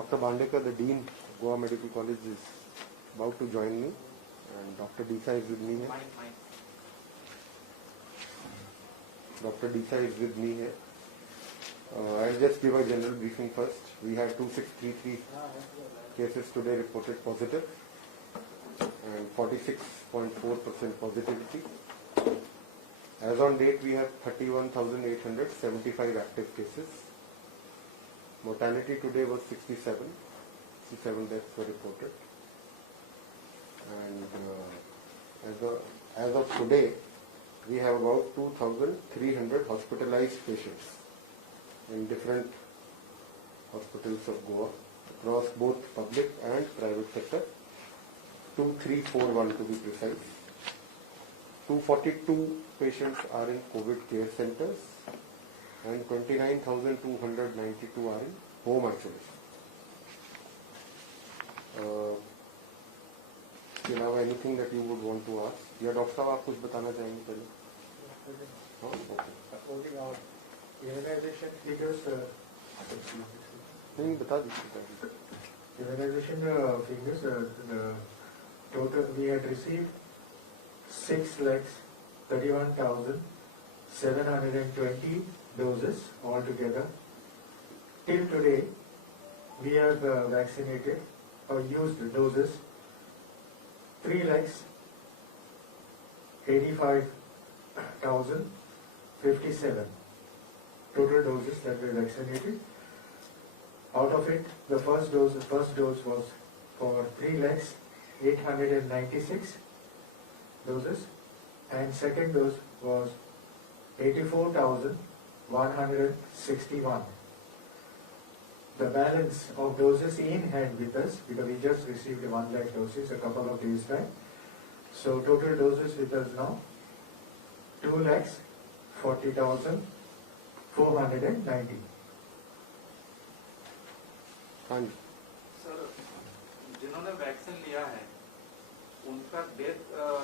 Dr. Bandekar, the Dean of Goa Medical College, is about to join me, and Dr. Desai is with me here. Dr. Desai is with me here. I'll just give a general briefing first. We had 2633 cases today reported positive and 46.4% positivity. As on date, we have 31,875 active cases. Mortality today was 67 deaths were reported. And as of today, we have about 2,300 hospitalized patients in different hospitals of Goa across both public and private sector. 2341 to be precise. 242 patients are in COVID care centers and 29,292 are in home isolation. Do you have anything that you would want to ask? या doctor साहब आप कुछ बताना चाहेंगे पहले? हाँ, According our immunization figures, नहीं बता दीजिए. immunization figures, the total we had received 6,31,720 doses altogether. Till today, we have vaccinated or used doses 3,85,057 total doses that were vaccinated. Out of it, the first dose was for 3,896 doses, and second dose was 84,161. The balance of doses in hand with us, because we just received 1 lakh doses a couple of days back. So total doses with us now 2,40,490. हाँ जी. Sir, जिन्होंने vaccine लिया है उनका death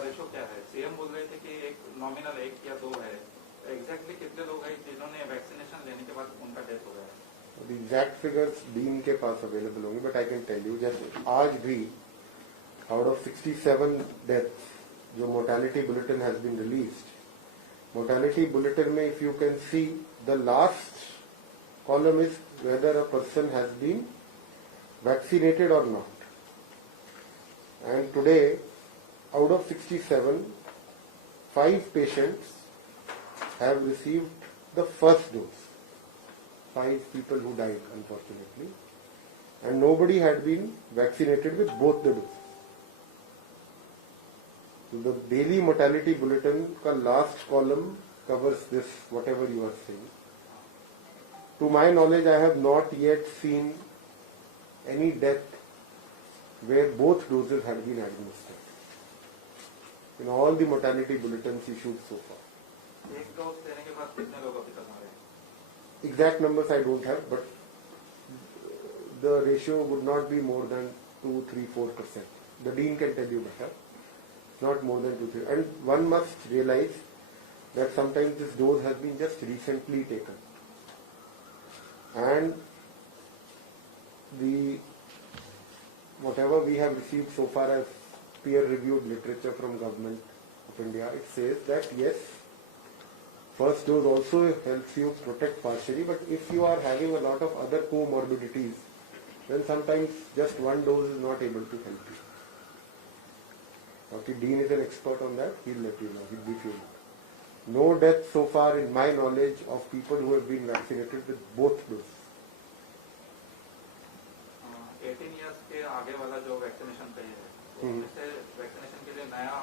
ratio क्या है? CM बोल रहे थे कि एक नॉमिनल 1 या 2 है. एग्जैक्टली कितने लोग हैं जिन्होंने वैक्सीनेशन लेने के बाद उनका डेथ हो गया है? The exact figures डीन के पास अवेलेबल होंगे, but I can tell you जैसे आज भी आउट ऑफ 67 डेथ्स जो mortality bulletin has been released, mortality bulletin में if you can see the last column is whether a person has been vaccinated or not. And today, out of 67, 5 patients have received the first dose. 5 people who died, unfortunately. And nobody had been vaccinated with both the doses. So the daily mortality bulletin ka last column covers this, whatever you are saying. To my knowledge, I have not yet seen any death where both doses had been administered in all the mortality bulletins issued so far. एक dose देने के बाद कितने लोग अभी तक मरे? Exact numbers I don't have, but the ratio would not be more than 2-3-4%. The dean can tell you better. Not more than 2-3. And one must realize that sometimes this dose has been just recently taken. And whatever we have received so far as peer-reviewed literature from Government of India, it says that yes, first dose also helps you protect partially, but if you are having a lot of other comorbidities, then sometimes just one dose is not able to help you. Dr. Dean is an expert on that, he'll let you know, he'll brief you. No death so far in my knowledge of people who have been vaccinated with both doses. 18 years के आगे वाला जो vaccination पे है, उससे vaccination के लिए नया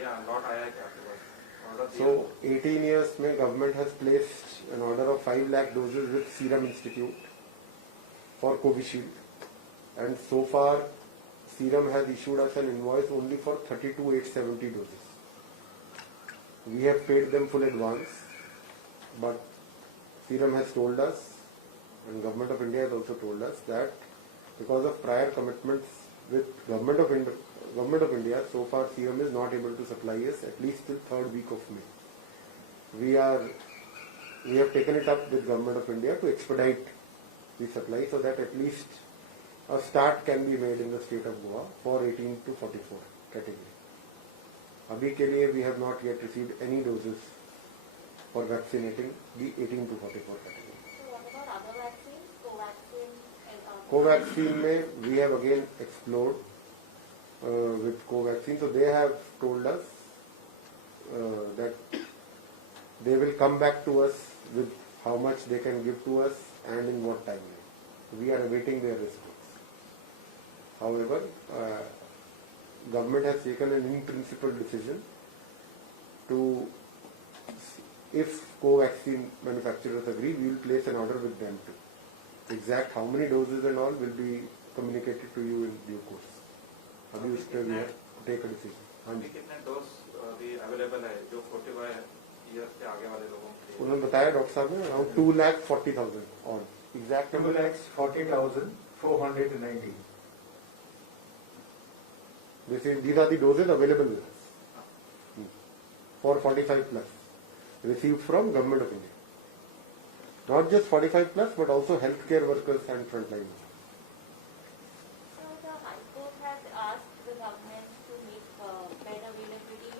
या लॉट आया है क्या आपके पास? So 18 years में government has placed an order of 5 lakh doses with Serum Institute for Covishield, and so far Serum has issued us an invoice only for 32,870 doses. We have paid them full advance, but Serum has told us, and Government of India has also told us that because of prior commitments with Government of India, so far Serum is not able to supply us at least till 3rd week of May. We have taken it up with Government of India to expedite the supply so that at least a start can be made in the state of Goa for 18 to 44 category. Abhi ke liye we have not yet received any doses for vaccinating the 18 to 44 category. So what about other vaccines? Covaxin and Covaxin mein we have again explored with Covaxin. So they have told us that they will come back to us with how much they can give to us and in what time. We are awaiting their response. However, government has taken an in-principle decision to, if Covaxin manufacturers agree, we will place an order with them too. Exact how many doses and all will be communicated to you in due course. अभी उस पर we have to take a decision. हाँ अभी जी. कितने dose अभी available है जो 45 years के आगे वाले लोगों के लिए? उन्होंने बताया डॉक्टर साहब ने around 2,40,000 on. Exact number 2,40,490. These are the doses available with us for 45 plus received from Government of India. Not just 45 plus but also healthcare workers and frontline workers. So the High Court has asked the government to make bed availability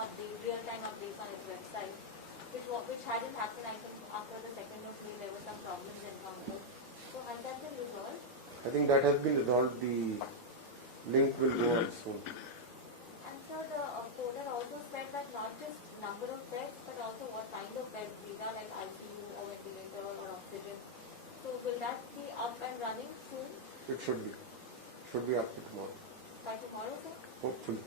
update, real-time updates on its website, which hadn't happened. I think after the 2nd of May there were some problems encountered. So has that been resolved? I think that has been resolved. The link will go out soon. And so the portal also said that not just number of beds but also what kind of beds these are, like ICU or ventilator or oxygen. So will that be up and running soon? It should be. Should be up to tomorrow. By tomorrow, sir? Hopefully.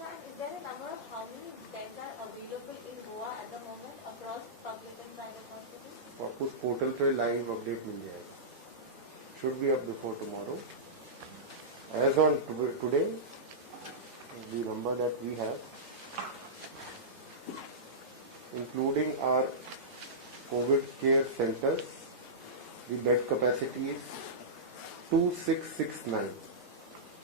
Sir, and is there a number of how many beds are available in Goa at the moment across public and private hospitals? आपको उस portal पे live update मिल जाएगा. Should be up before tomorrow. As on today, the number that we have, including our COVID care centers, the bed capacity is 2669.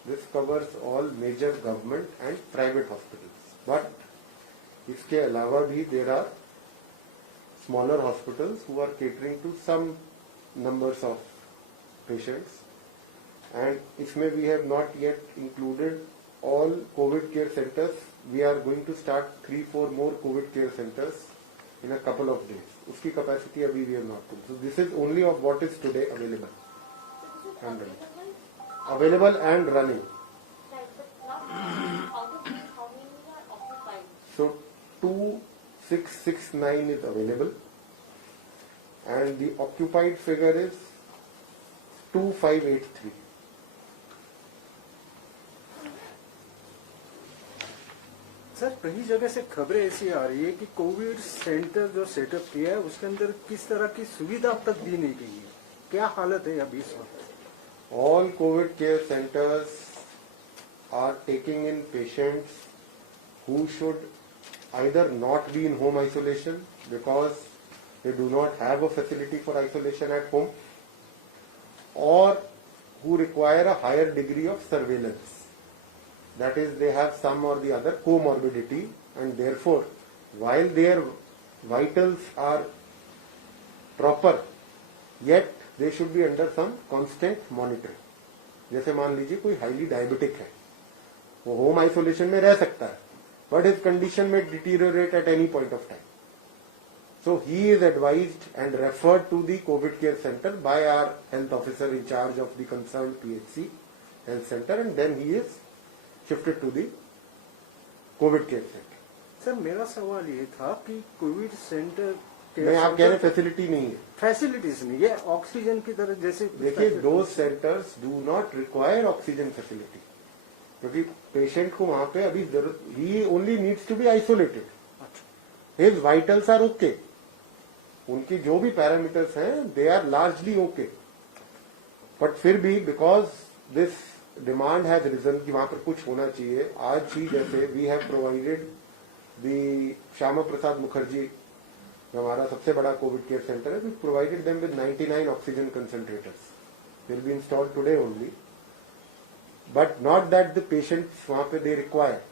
This covers all major government and private hospitals. But इसके अलावा भी there are smaller hospitals who are catering to some numbers of patients, and इसमें we have not yet included all COVID care centers. We are going to start 3-4 more COVID care centers in a couple of days. उसकी capacity अभी we have not put. So this is only of what is today available. So this is And running. available? Available and running. Right, but not out of these, how many are occupied? So 2669 is available, and the occupied figure is 2583. Sir कई जगह से खबरें ऐसी आ रही है कि Covid centre जो setup किया है उसके अंदर किस तरह की सुविधा अब तक दी नहीं गई है, क्या हालत है अभी इस वक्त? All COVID care centers are taking in patients who should either not be in home isolation because they do not have a facility for isolation at home, or who require a higher degree of surveillance. That is, they have some or the other comorbidity, and therefore, while their vitals are proper, yet they should be under some constant monitoring. जैसे मान लीजिए कोई highly diabetic है, वो home isolation में रह सकता है, but his condition may deteriorate at any point of time. So he is advised and referred to the COVID care center by our health officer in charge of the concerned PHC health center, and then he is shifted to the COVID care center. Sir मेरा सवाल ये था कि Covid centre मैं आप कह रहे हैं फैसिलिटी नहीं है. फैसिलिटीज नहीं, ये ऑक्सीजन की तरह जैसे देखिए, दो centres do not require oxygen facility, क्योंकि पेशेंट को वहां पे अभी जरूरत, ही only needs to be isolated. His vitals are okay, उनकी जो भी पैरामीटर्स हैं they are largely okay, but फिर भी because this demand has reason कि वहां पर कुछ होना चाहिए. आज ही जैसे we have provided the Shyama Prasad Mukherjee, हमारा सबसे बड़ा कोविड केयर सेंटर है, we provided them with 99 oxygen concentrators. Will be installed today only, but not that the patients वहां पे they require.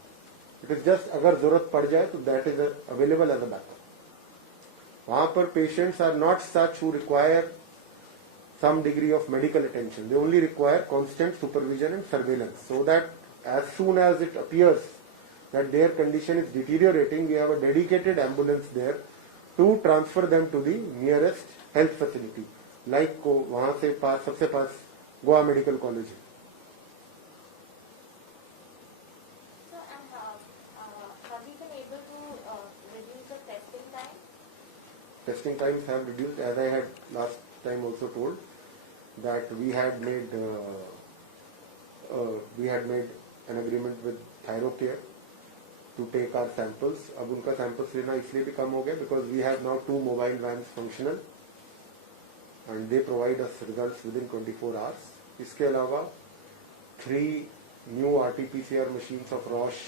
It is just अगर जरूरत पड़ जाए तो that is available as a backup. वहां पर patients are not such who require some degree of medical attention. They only require constant supervision and surveillance, so that as soon as it appears that their condition is deteriorating, we have a dedicated ambulance there to transfer them to the nearest health facility. Like वहाँ से पास सबसे पास Goa medical college है. So, and have you been able to reduce the testing time? Testing times have reduced, as I had last time also told, that we had made an agreement with Thyrocare to take our samples. अब उनका samples लेना इसलिए भी कम हो गया because we have now 2 mobile vans functional and they provide us results within 24 hours. इसके अलावा 3 new RT-PCR machines of Roche,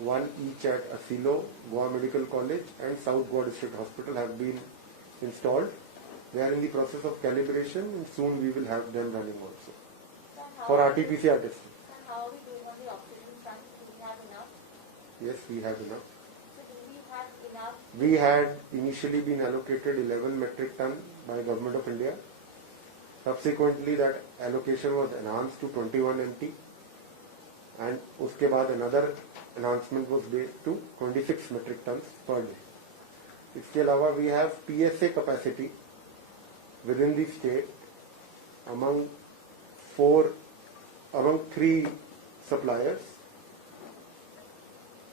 1 each at Asilo, Goa Medical College and South Goa District Hospital have been installed. They are in the process of calibration and soon we will have them running also So, how for are RT-PCR testing. And how are we doing on the oxygen front? Do we have enough? Yes, we have enough. So, do we have enough? We had initially been allocated 11 metric ton by Government of India. Subsequently, that allocation was enhanced to 21 MT, and उसके बाद another enhancement was made to 26 metric tons per day. इसके अलावा we have PSA capacity within the state among 3 suppliers,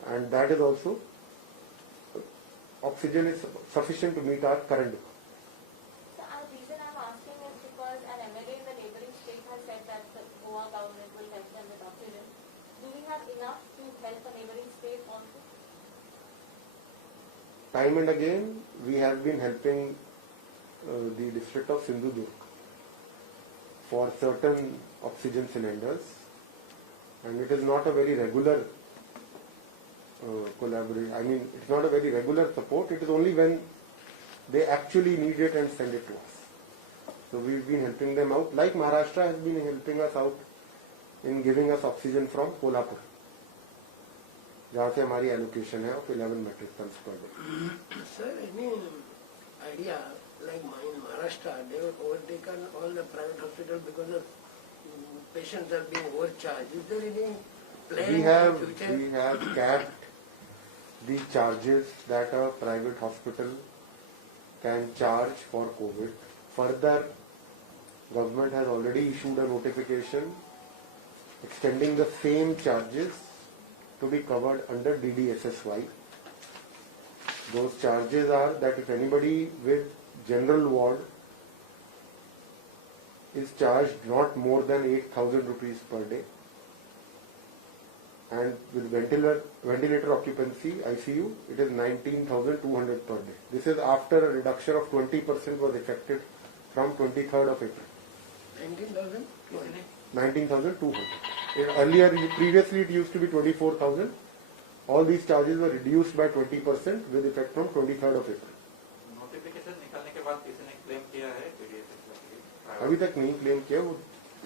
and that is also oxygen is sufficient to meet our current demand. So, the reason I'm asking is because an MLA in the neighboring state has said that the Goa government will help them with oxygen. Do we have enough to help a neighboring state also? Time and again, we have been helping the district of Sindhudurg for certain oxygen cylinders, and it is not a very regular collaboration. I mean, it's not a very regular support. It is only when they actually need it and send it to us. So we've been helping them out. Like Maharashtra has been helping us out in giving us oxygen from Kolhapur, जहाँ से हमारी allocation है of 11 metric tons per day. Sir, any idea, like in Maharashtra, they have overtaken all the private hospitals because of patients are being overcharged. Is there any plan We in have the future? capped the charges that a private hospital can charge for COVID. Further, government has already issued a notification extending the same charges to be covered under DDSSY. Those charges are that if anybody with general ward is charged not more than 8,000 rupees per day, and with ventilator occupancy ICU it is 19,200 per day. This is after a reduction of 20% was effected from 23rd of April. 19,000? 19,200. Earlier, previously it used to be 24,000. All these charges were reduced by 20% with effect from 23rd of April. Notification निकलने के बाद किसी ने claim किया है DDSS अभी तक नहीं क्लेम किया.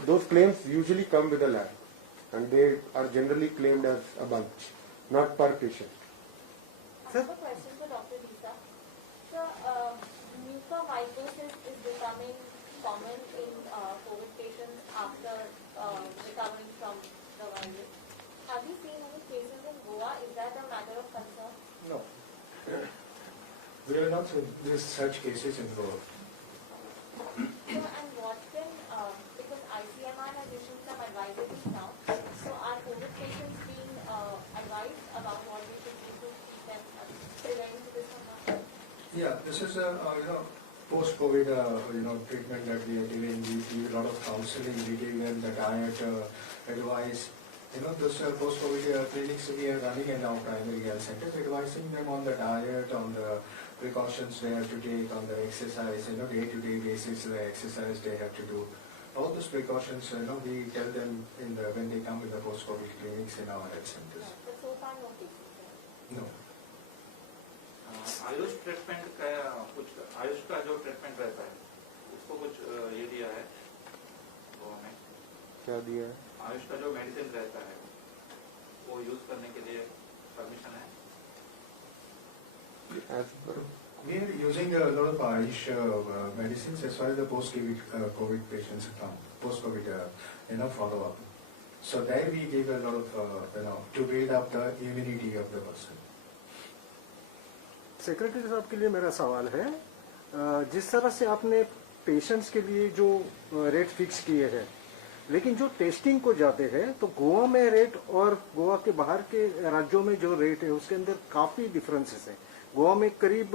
Those claims usually come with a lag, and they are generally claimed as a bunch, not per patient. I have a question for Dr. Disa. So, mucormycosis is becoming common in COVID patients after recovering from the virus. Have you seen any cases in Goa? Is that a matter of concern? No. We have not seen such cases in Goa. So, and what can, because ICMR has issued some advisories now, so are COVID patients being advised about what we should do to keep them prevent this from happening? Yeah, this is a post-COVID treatment that we are giving. We give a lot of counseling. We give them the diet advice. Those post-COVID clinics we are running in our primary health centers, advising them on the diet, on the precautions they have to take, on the exercise, day-to-day basis, the exercise they have to do. All those precautions, we tell them when they come in the post-COVID clinics in our health centers. But so far no cases. Right? No. Ayush treatment का कुछ आयुष का जो treatment रहता है उसको कुछ ये दिया है गोवा में क्या दिया है? आयुष का जो मेडिसिन रहता है वो यूज करने के लिए परमिशन है As per We are using a lot of Ayush medicines as far as the post-COVID patients come, post-COVID follow-up. So there we give a lot of to build up the immunity of the person. Secretary साहब के लिए मेरा सवाल है, जिस तरह से आपने पेशेंट्स के लिए जो रेट फिक्स किए हैं, लेकिन जो टेस्टिंग को जाते हैं तो गोवा में रेट और गोवा के बाहर के राज्यों में जो रेट है उसके अंदर काफी डिफरेंसेस है। गोवा में करीब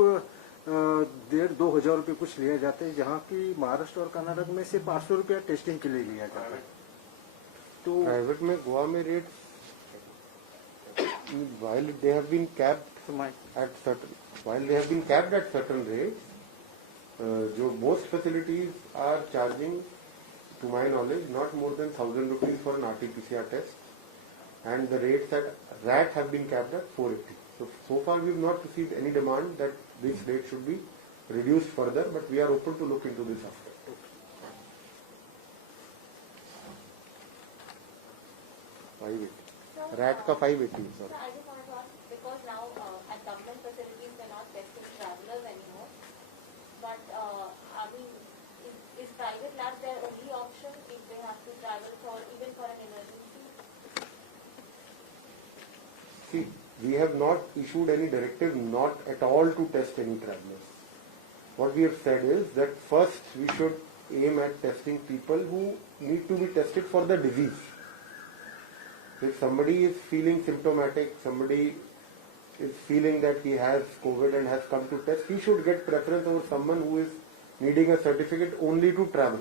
1,500-2,000 रुपये कुछ लिया जाते हैं, जहाँ की महाराष्ट्र और कर्नाटक में सिर्फ 800 रुपया टेस्टिंग के लिए लिया जाता है। तो प्राइवेट में गोवा में rate while they have been capped at certain rates, जो most facilities are charging, to my knowledge, not more than 1,000 rupees for an RT-PCR test, and the rates at RAT have been capped at 480. So far we have not received any demand that this rate should be reduced further, but we are open to look into this aspect. RAT का 580 So sir. I just wanted to ask, because now at government facilities they're not testing travelers anymore, but is private labs their only option if they have to travel for even for an emergency? See, we have not issued any directive not at all to test any travelers. What we have said is that first we should aim at testing people who need to be tested for the disease. If somebody is feeling symptomatic, somebody is feeling that he has COVID and has come to test, he should get preference over someone who is needing a certificate only to travel.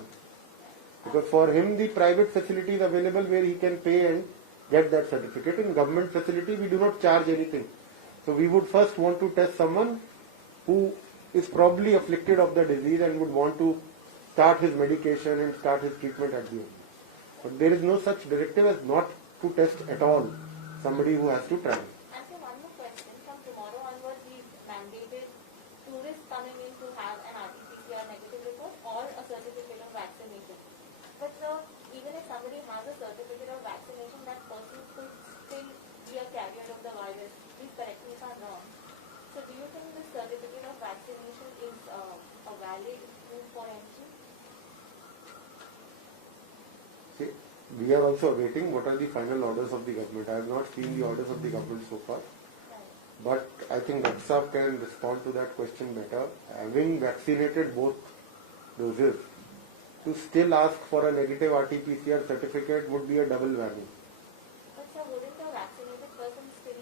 Because for him the private facility is available where he can pay and get that certificate. In government facility we do not charge anything. So we would first want to test someone who is probably afflicted of the disease and would want to start his medication and start his treatment at the end. But there is no such directive as not to test at all somebody who has to travel. And so one more question, from tomorrow onwards we've mandated tourists coming in to have an RT-PCR negative report or a certificate of vaccination. But sir, even if somebody has a certificate of vaccination, that person could still be a carrier of the virus. Please correct me if I'm wrong. So do you think this certificate of vaccination is a valid proof for entry? See, we are also awaiting what are the final orders of the government. I have not seen the orders of the government so far. But I think Vatsab can respond to that question better. Having vaccinated both doses, to still ask for a negative RT-PCR certificate would be a double whammy. But sir, wouldn't a vaccinated person still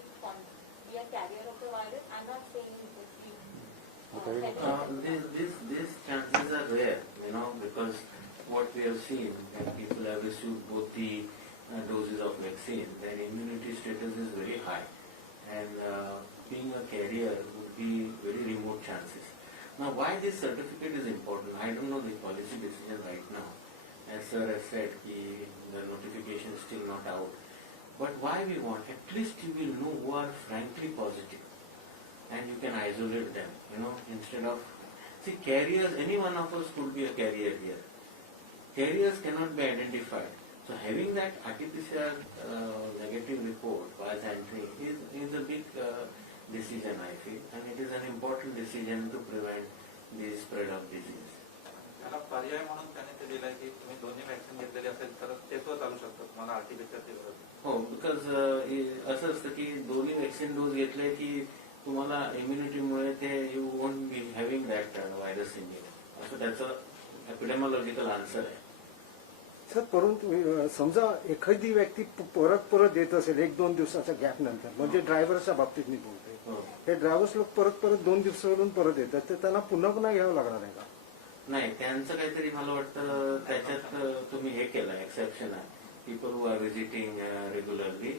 be a carrier of the virus? I'm not saying it would be. These chances are rare, because what we have seen, when people have received both the doses of vaccine, their immunity status is very high, and being a carrier would be very remote chances. Now, why this certificate is important, I don't know the policy decision right now. As sir has said, the notification is still not out. But why we want, at least you will know who are frankly positive, and you can isolate them, instead of, see, carriers, any one of us could be a carrier here. Carriers cannot be identified. So having that RT-PCR negative report while entering is a big decision, I feel, and it is an important decision to prevent the spread of disease. त्याला पर्याय म्हणून त्याने ते दिलाय की तुम्ही दोन्ही vaccine घेतलेली असेल तर तेच चालू शकतो, तुम्हाला RT-PCRची गरज नाही. हो, बिकॉज असं असतं की दोन्ही वॅक्सिन डोस घेतले की तुम्हाला इम्युनिटीमुळे ते you won't be having that virus in you, असं त्याचं एपिडेमॉलॉजिकल आन्सर आहे. सर, परंतु समजा एखादी व्यक्ती परत येत असेल 1-2 दिवसाच्या गॅप नंतर, म्हणजे ड्रायव्हरच्या बाबतीत मी बोलतोय, हे ड्रायव्हर्स लोक परत 2 दिवसावरून परत येतात, तर त्यांना पुन्हा घ्यावं लागणार आहे का? नाही, त्यांचं काहीतरी मला वाटतं त्याच्यात तुम्ही हे केलं, एक्सेप्शन आहे, people who are visiting regularly,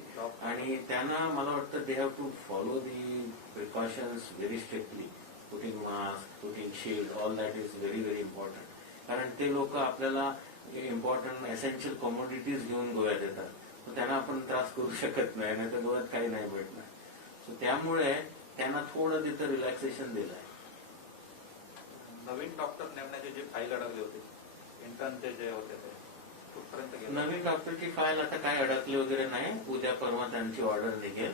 आणि त्यांना मला वाटतं they have to follow the precautions very strictly, putting mask, putting shield, all that is very very important. कारण ते लोक आपल्याला इम्पॉर्टंट एसेन्शियल कमोडिटीज घेऊन गोव्यात येतात, तर त्यांना आपण त्रास करू शकत नाही, नाही तर गोव्यात काही नाही भेटणार. सो त्यामुळे त्यांना थोडं तिथं रिलॅक्सेशन दिलं आहे. नवीन डॉक्टर नेमण्याची जी फाईल अडकली होती, इंटर्नचे जे होते ते कुठपर्यंत गेले? नवीन डॉक्टरची फाईल आता काय अडकली वगैरे नाही, उद्या परवा त्यांची ऑर्डर निघेल.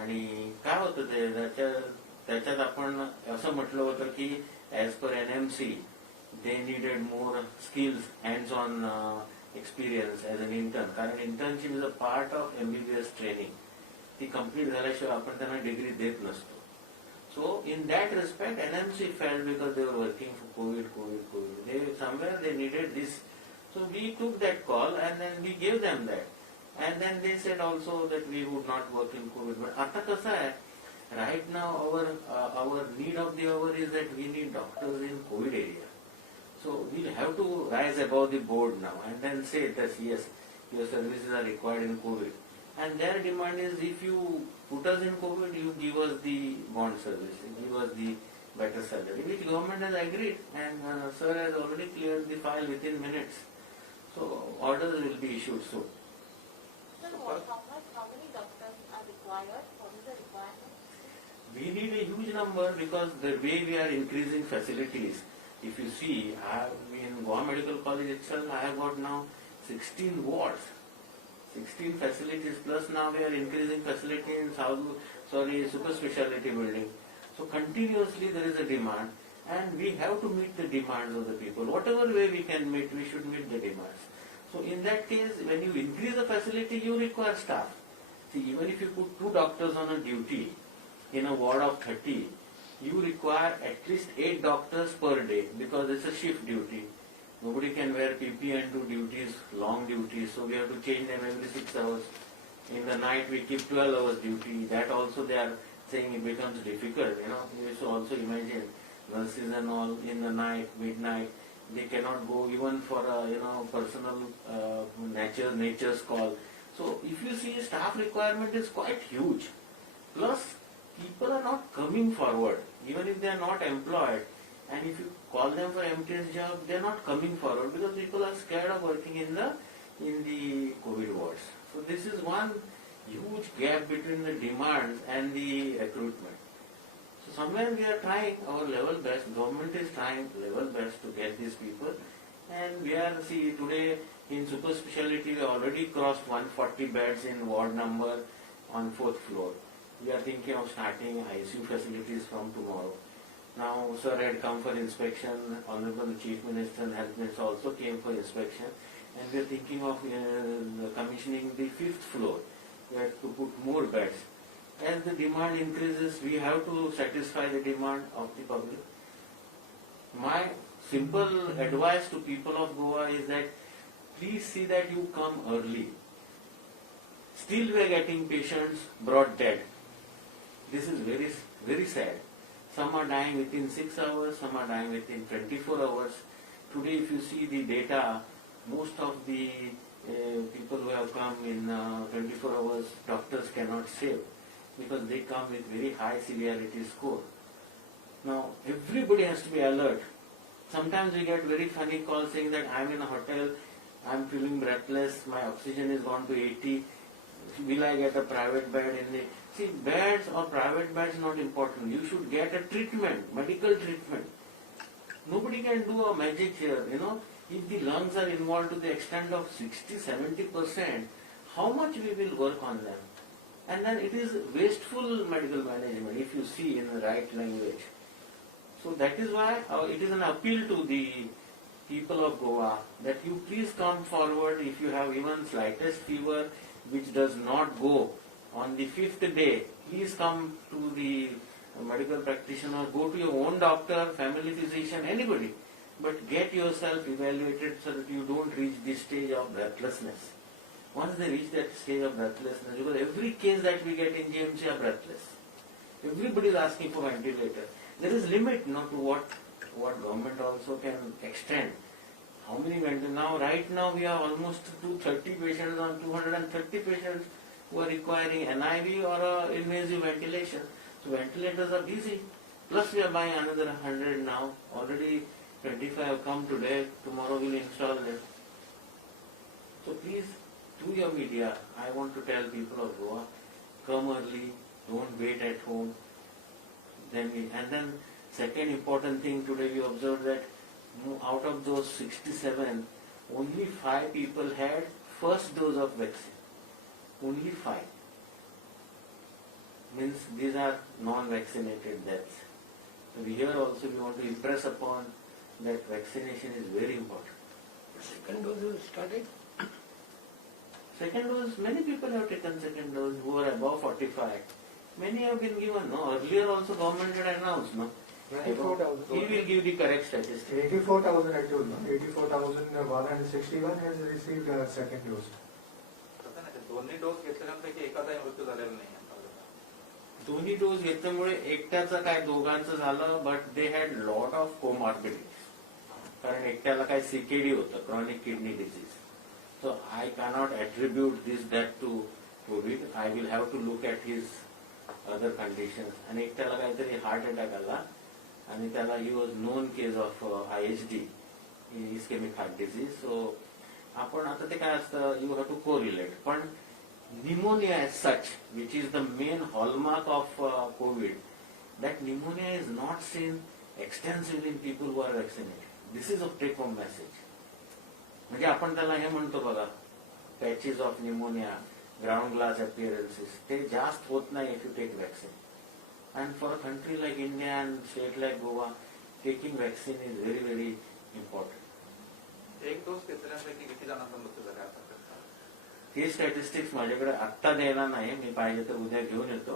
आणि काय होतं ते त्याच्यात आपण असं म्हटलं होतं की as per NMC they needed more skills, hands-on experience as an intern. कारण internship is a part of MBBS training. ती complete झाल्याशिवाय आपण त्यांना डिग्री देत नसतो. So in that respect, NMC failed because they were working for COVID. They somewhere they needed this. So we took that call and then we gave them that. And then they said also that we would not work in COVID. But आता कसं आहे? Right now our need of the hour is that we need doctors in COVID area. So we'll have to rise above the board now and then say that yes, your services are required in COVID. And their demand is if you put us in COVID, you give us the bond service, you give us the better salary, which government has agreed and sir has already cleared the file within minutes. So orders will be issued soon. Sir, how many doctors are required? What is the requirement? We need a huge number because the way we are increasing facilities, if you see, in Goa Medical College itself, I have got now 16 wards, 16 facilities, plus now we are increasing facility in super specialty building. So continuously there is a demand and we have to meet the demands of the people. Whatever way we can meet, we should meet the demands. So in that case, when you increase the facility, you require staff. See, even if you put 2 doctors on a duty in a ward of 30, you require at least 8 doctors per day because it's a shift duty. Nobody can wear PP and do duties, long duties, so we have to change them every 6 hours. In the night we keep 12 hours duty. That also they are saying it becomes difficult. You should also imagine nurses and all in the night, midnight. They cannot go even for a personal nature's call. So if you see, staff requirement is quite huge. Plus people are not coming forward, even if they are not employed. And if you call them for MTS job, they are not coming forward because people are scared of working in the COVID wards. So this is one huge gap between the demand and the recruitment. So somewhere we are trying our level best, government is trying level best to get these people. And we are, see, today in super specialty we already crossed 140 beds in ward number on 4th floor. We are thinking of starting ICU facilities from tomorrow. Now, sir had come for inspection, Honorable Chief Minister and Health Minister also came for inspection, and we are thinking of commissioning the 5th floor. We have to put more beds. As the demand increases, we have to satisfy the demand of the public. My simple advice to people of Goa is that please see that you come early. Still we are getting patients brought dead. This is very, very sad. Some are dying within 6 hours, some are dying within 24 hours. Today if you see the data, most of the people who have come in 24 hours, doctors cannot save because they come with very high severity score. Now everybody has to be alert. Sometimes we get very funny calls saying that I am in a hotel, I am feeling breathless, my oxygen is gone to 80, will I get a private bed in the... See, beds or private beds is not important. You should get a treatment, medical treatment. Nobody can do a magic here, If the lungs are involved to the extent of 60-70%, how much we will work on them? And then it is wasteful medical management if you see in the right language. So that is why it is an appeal to the people of Goa that you please come forward if you have even slightest fever which does not go on the 5th day. Please come to the medical practitioner, go to your own doctor, family physician, anybody. But get yourself evaluated so that you don't reach this stage of breathlessness. Once they reach that stage of breathlessness, because every case that we get in GMC are breathless. Everybody is asking for ventilator. There is limit to what government also can extend. How many ventilators? Now, right now we have almost 230 patients on 230 patients who are requiring NIV or invasive ventilation. So ventilators are busy. Plus we are buying another 100 now. Already 25 have come today. Tomorrow we will install them. So please, to your media, I want to tell people of Goa, come early, don't wait at home. And then second important thing today we observed that out of those 67, only 5 people had first dose of vaccine. Only 5. means these are non-vaccinated deaths. So here also we want to impress upon that vaccination is very important. Second dose is started. Second dose, many people have taken second dose who are above 45. Many have been given, no? Earlier also government had announced, no? 94,000. He will give the correct statistics. 84,000 I told you. 84,161 has received a second dose. तसं नाही, दोन्ही डोस घेतल्यानंतर एकाचाही मृत्यू झालेला नाही आहे. दोन्ही डोस घेतल्यामुळे एकट्याचं काय दोघांचं झालं, but they had lot of comorbidities. कारण एकट्याला काय सीकेडी होतं, chronic kidney disease. So I cannot attribute this death to COVID. I will have to look at his other conditions. आणि एकट्याला काहीतरी हार्ट अटॅक आला आणि त्याला he was known case of ISD, ischaemic heart disease. So आपण आता ते काय असतं, यू हॅव टू कोरिलेट. पण pneumonia as such, which is the main hallmark of COVID, that pneumonia is not seen extensively in people who are vaccinated. This is a take-home message. म्हणजे आपण त्याला हे म्हणतो बघा, patches of pneumonia, ground glass appearances, ते जास्त होत नाही if you take vaccine. And for a country like India and state like Goa, taking vaccine is very very important. एक डोस घेतल्यानंतर किती जणांचा मृत्यू झाला आता? हे स्टॅटिस्टिक्स माझ्याकडे आत्ता द्यायला नाही, मी पाहिजे तर उद्या घेऊन येतो.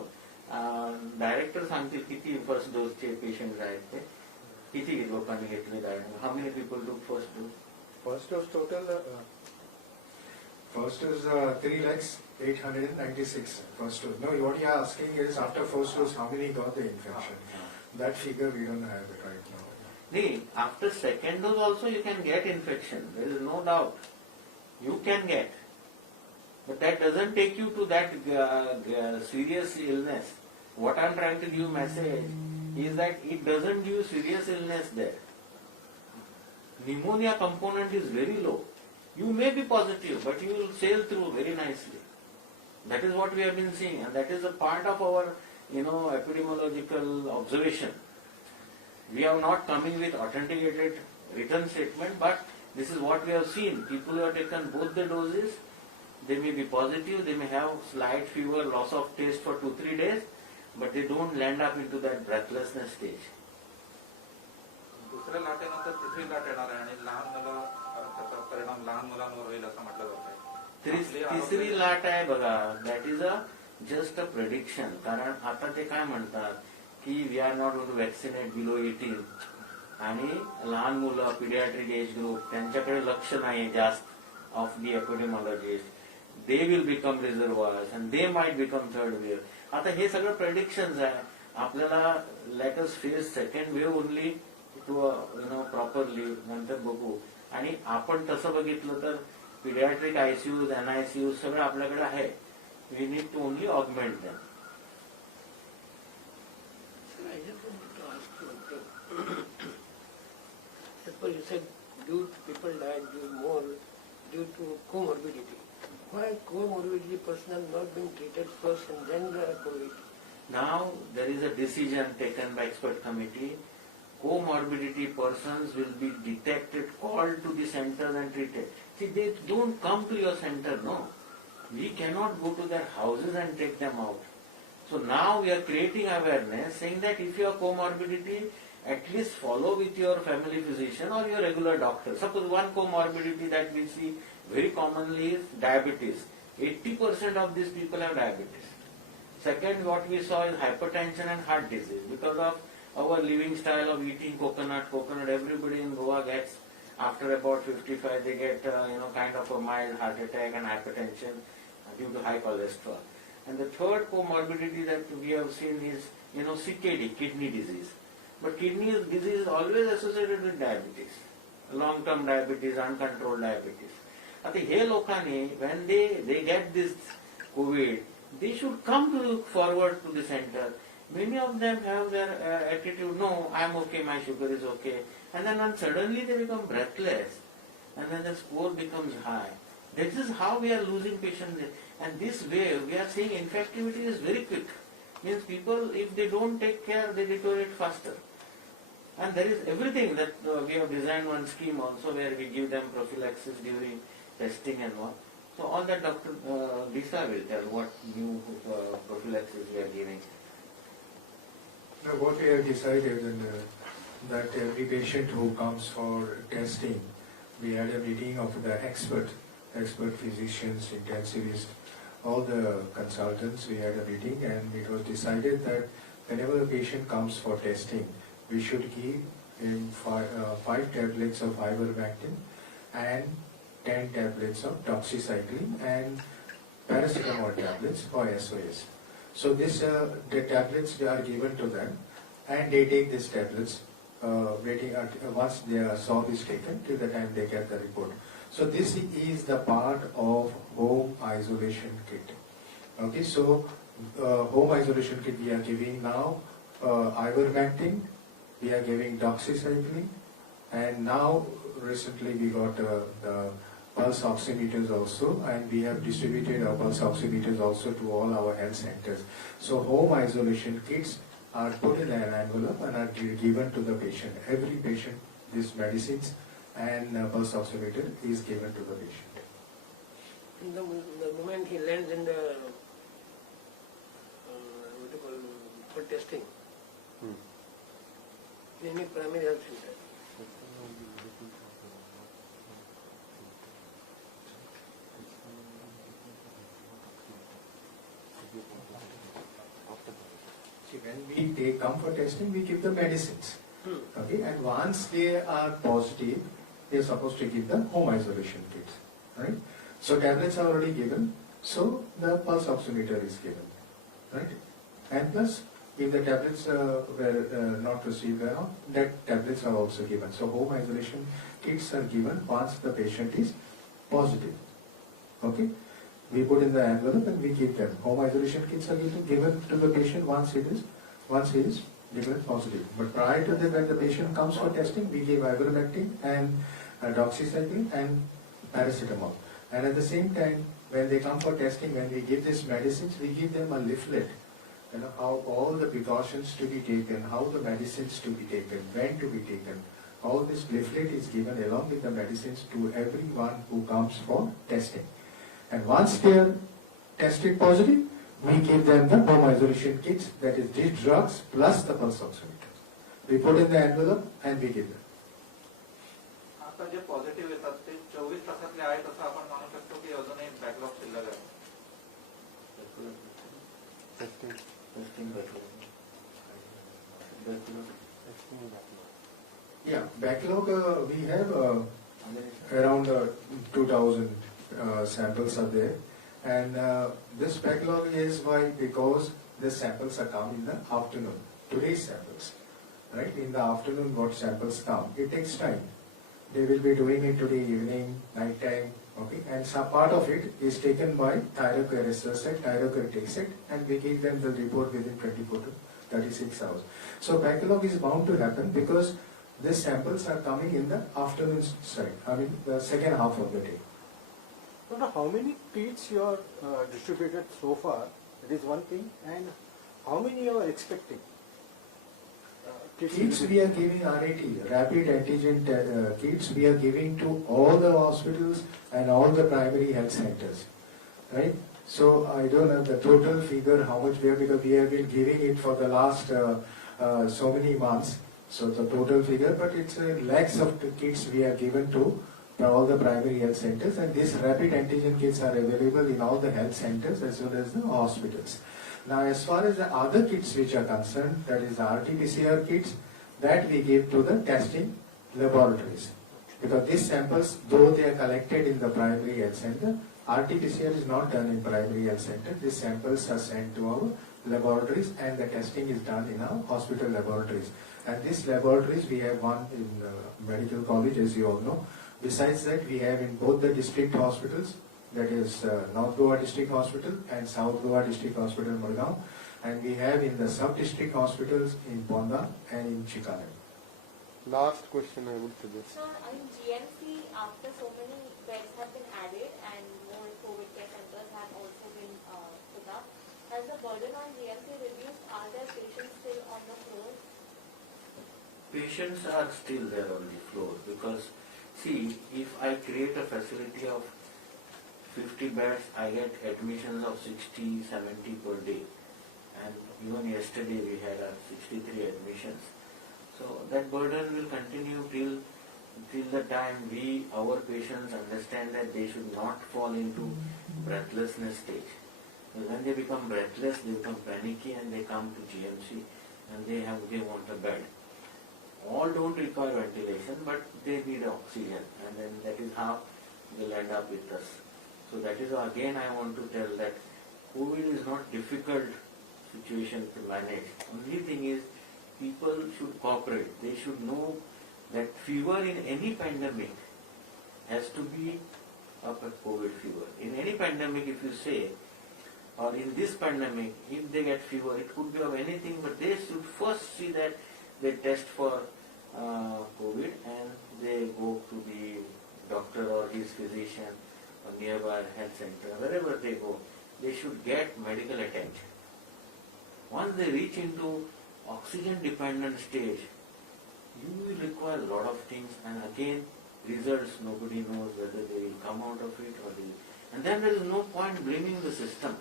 डायरेक्टर सांगतील किती फर्स्ट डोसचे पेशंट आहेत ते, किती लोकांनी घेतले, how many people to first dose. First dose total, first is 3,896 first dose. No, what you are asking is after first dose how many got the infection. That figure we don't have it right now. Nee, after second dose also you can get infection. There is no doubt. You can get. But that doesn't take you to that serious illness. What I am trying to give message is that it doesn't give serious illness there. Pneumonia component is very low. You may be positive, but you will sail through very nicely. That is what we have been seeing, and that is a part of our, epidemiological observation. We are not coming with authenticated written statement, but this is what we have seen. People who have taken both the doses, they may be positive, they may have slight fever, loss of taste for 2-3 days, but they don't land up into that breathlessness stage. दुसऱ्या लाटेनंतर तिसरी लाट येणार आहे आणि लहान मुलं त्याचा परिणाम लहान मुलांवर होईल असं म्हटलं जात आहे. तिसरी लाट आहे बघा, that is just a prediction. कारण आता ते काय म्हणतात की we are not going to vaccinate below 18, आणि लहान मुलं, पिडियाट्रिक एज ग्रुप, त्यांच्याकडे लक्ष नाही जास्त of the epidemiologist. They will become reservoirs and they might become third wave. आता हे सगळं प्रेडिक्शन्स आहे. आपल्याला let us face second wave only to properly, नंतर बघू. आणि आपण तसं बघितलं तर पिडियाट्रिक ICUs, NICUs सगळं आपल्याकडे आहे. We need to only augment them. I just wanted to ask you one thing. Suppose you said people died due to comorbidity. Why comorbidity person have not been treated first and then the COVID? Now there is a decision taken by expert committee. Comorbidity persons will be detected, called to the center and treated. See, they don't come to your center, no. We cannot go to their houses and take them out. So now we are creating awareness, saying that if you have comorbidity, at least follow with your family physician or your regular doctor. Suppose one comorbidity that we see very commonly is diabetes. 80% of these people have diabetes. Second, what we saw is hypertension and heart disease because of our living style of eating coconut. Everybody in Goa gets, after about 55, they get kind of a mild heart attack and hypertension due to high cholesterol. And the third comorbidity that we have seen is CKD, kidney disease. But kidney disease is always associated with diabetes, long-term diabetes, uncontrolled diabetes. आता हे लोकांनी, when they get this COVID, they should come forward to the center. Many of them have their attitude, no, I am okay, my sugar is okay. And then suddenly they become breathless. And then the score becomes high. This is how we are losing patients. And this wave, we are seeing infectivity is very quick. Means people, if they don't take care, they deteriorate faster. And there is everything that we have designed one scheme also where we give them prophylaxis during testing and all. So all that Dr. Lisa will tell what new prophylaxis we are giving. Now, what we have decided that every patient who comes for testing, we had a meeting of the expert physicians, intensivists, all the consultants, we had a meeting and it was decided that whenever a patient comes for testing, we should give him 5 tablets of ivermectin and 10 tablets of doxycycline and paracetamol tablets for SOS. So the tablets are given to them and they take these tablets once their swab is taken till the time they get the report. So this is the part of home isolation kit. Okay, so home isolation kit we are giving now ivermectin, we are giving doxycycline, and now recently we got the pulse oximeters also, and we have distributed our pulse oximeters also to all our health centers. So home isolation kits are put in an envelope and are given to the patient. Every patient, these medicines and pulse oximeter is given to the patient. The moment he lands in the what you call for testing, in any primary health center, See, when they come for testing, we give the medicines. Okay, and once they are positive, they are supposed to give the home isolation kits. Right? So tablets are already given, so the pulse oximeter is given. Right? And plus, if the tablets were not received, that tablets are also given. So home isolation kits are given once the patient is positive. Okay? We put in the envelope and we give them. Home isolation kits are given to the patient once he is declared positive. But prior to that, when the patient comes for testing, we give ivermectin and doxycycline and paracetamol. And at the same time, when they come for testing, when we give these medicines, we give them a leaflet. You know, how all the precautions to be taken, how the medicines to be taken, when to be taken. All this leaflet is given along with the medicines to everyone who comes for testing. And once they are tested positive, we give them the home isolation kits, that is these drugs plus the pulse oximeter. We put in the envelope and we give them. आता जे positive येतात ते 24 तासातले आहेत असं आपण मानू शकतो की अजूनही बॅकलॉग शिल्लक आहे. Yeah, backlog we have around 2,000 samples are there, and this backlog is why because the samples are come in the afternoon. Today's samples, right? In the afternoon, what samples come? It takes time. They will be doing it today evening, night time, okay? And some part of it is taken by Thyrocare research site, Thyrocare takes it, and we give them the report within 24 to 36 hours. So backlog is bound to happen because these samples are coming in the afternoon side, I mean the second half of the day. So how many kits you are distributed so far? That is one thing, and how many you are expecting? Kits we are giving RAT, rapid antigen kits we are giving to all the hospitals and all the primary health centers, right? So I don't have the total figure how much we have, because we have been giving it for the last so many months. So the total figure, but it's lakhs of kits we are given to all the primary health centers, and these rapid antigen kits are available in all the health centers as well as the hospitals. Now, as far as the other kits which are concerned, that is the RT-PCR kits, that we give to the testing laboratories. Because these samples, though they are collected in the primary health center, RT-PCR is not done in primary health center. These samples are sent to our laboratories and the testing is done in our hospital laboratories. And these laboratories, we have one in medical college, as you all know. Besides that, we have in both the district hospitals, that is North Goa District Hospital and South Goa District Hospital, Murgaon, and we have in the sub-district hospitals in Ponda and in Chikane. Last question I would suggest. So in GMC, after so many beds have been added and more COVID care centers have also been put up, has the burden on GMC reduced? Are there patients still on the floor? Patients are still there on the floor because, see, if I create a facility of 50 beds, I get admissions of 60, 70 per day. And even yesterday we had 63 admissions. So that burden will continue till the time our patients understand that they should not fall into breathlessness stage. When they become breathless, they become panicky and they come to GMC and they want a bed. All don't require ventilation, but they need oxygen, and then that is how they'll end up with us. So that is again I want to tell that COVID is not difficult situation to manage. Only thing is people should cooperate. They should know that fever in any pandemic has to be a COVID fever. In any pandemic, if you say, or in this pandemic, if they get fever, it could be of anything, but they should first see that they test for COVID and they go to the doctor or his physician or nearby health center, wherever they go, they should get medical attention. Once they reach into oxygen dependent stage, you will require a lot of things, and again results nobody knows whether they will come out of it or they, and then there is no point blaming the system.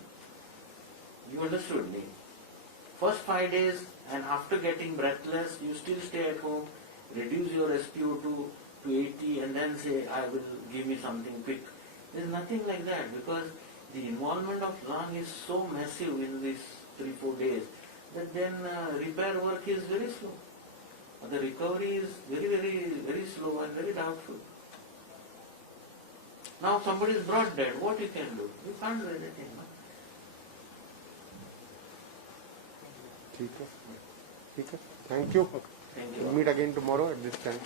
You understood me? First 5 days and after getting breathless, you still stay at home, reduce your SpO2 to 80 and then say, I will give me something quick. There is nothing like that, because the involvement of lung is so massive in these 3-4 days that then repair work is very slow. The recovery is very slow and very doubtful. Now somebody is brought dead, what you can do? You can't do anything. No? ठीक है, ठीक है. Thank you. Thank We'll you. meet again tomorrow at this time.